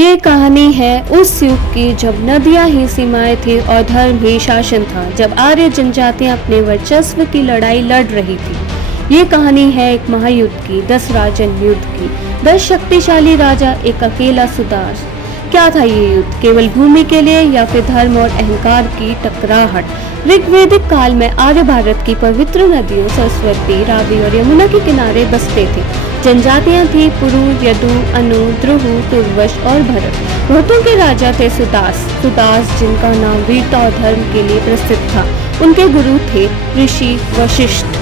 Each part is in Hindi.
ये कहानी है उस युग की जब नदियां ही सीमाएं थी और धर्म ही शासन था, जब आर्य जनजातियां अपने वर्चस्व की लड़ाई लड़ रही थी। ये कहानी है एक महायुद्ध की, 10 राजन युद्ध की। 10 शक्तिशाली राजा, एक अकेला सुदास। क्या था ये युद्ध? केवल भूमि के लिए या फिर धर्म और अहंकार की टकराहट? ऋग्वैदिक काल में आर्य भारत की पवित्र नदियों सरस्वती, रावी और यमुना के किनारे बसते थे। जनजातियां थी पुरु, यदु, अनु, द्रुहु, तुर्वश और भरत। भरतों के राजा थे सुदास, जिनका नाम वीरता और धर्म के लिए प्रसिद्ध था। उनके गुरु थे ऋषि वशिष्ठ।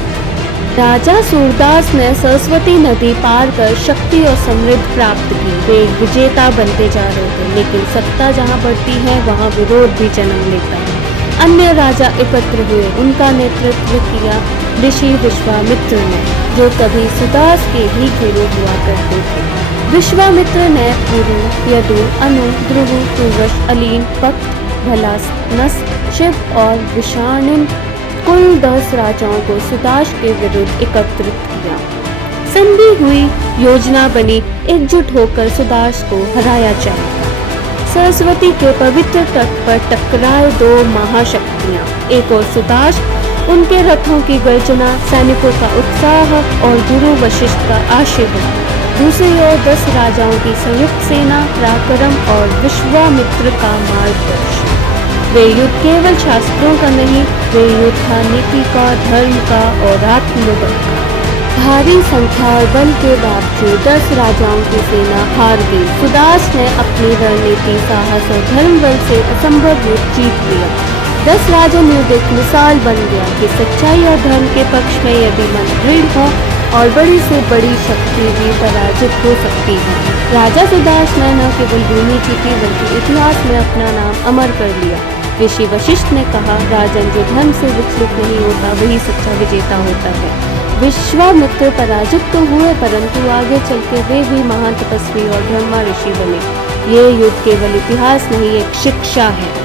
राजा सूरदास ने सरस्वती नदी पार कर शक्ति और समृद्धि प्राप्त की। वे एक विजेता बनते जा रहे थे, लेकिन सत्ता जहां बढ़ती है वहां विरोध भी जन्म लेता है। अन्य राजा एकत्र हुए, उनका नेतृत्व किया ऋषि विश्वामित्र ने, जो कभी सुदास के ही गुरु हुआ करते थे। विश्वामित्र ने पुरु, यदु, अनु, द्रुहु, तुर्वश, अलीन, पक्त, भलास, नस, शिव और विषाणिन कुल 10 राजाओं को सुदास के विरुद्ध एकत्रित किया। संधि हुई, योजना बनी, एकजुट होकर सुदास को हराया जाएगा। सरस्वती के पवित्र तट पर टकराए 2 महाशक्तियां, एक और सुदास, उनके रथों की गर्जना, सैनिकों का उत्साह और गुरु वशिष्ठ का आशीर्वाद। दूसरी ओर 10 राजाओं की संयुक्त सेना, पराक्रम और विश्वामित्र का मार्गदर्शन। वे युद्ध केवल शास्त्रों का नहीं, वे युद्ध था नीति का, धर्म का और आत्मबल का। भारी संख्या और बल के बावजूद 10 राजाओं की सेना हार गई। सुदास ने अपनी रणनीति, साहस और धर्म बल से असंभव युद्ध जीत लिया। 10 राजन युद्ध एक मिसाल बन गया कि सच्चाई और धर्म के पक्ष में यदि मन दृढ़ हो और बड़ी से बड़ी शक्ति भी पराजित हो सकती है। राजा सुदास ने न केवल भूमि जीती बल्कि इतिहास में अपना नाम अमर कर लिया। ऋषि वशिष्ठ ने कहा, राजन जो धर्म से विचलित नहीं होता वही सच्चा विजेता होता है। विश्वामित्र पराजित तो हुए, परंतु आगे चलकर वे भी महान तपस्वी और ब्रह्मा ऋषि बने। ये युद्ध केवल इतिहास नहीं, एक शिक्षा है।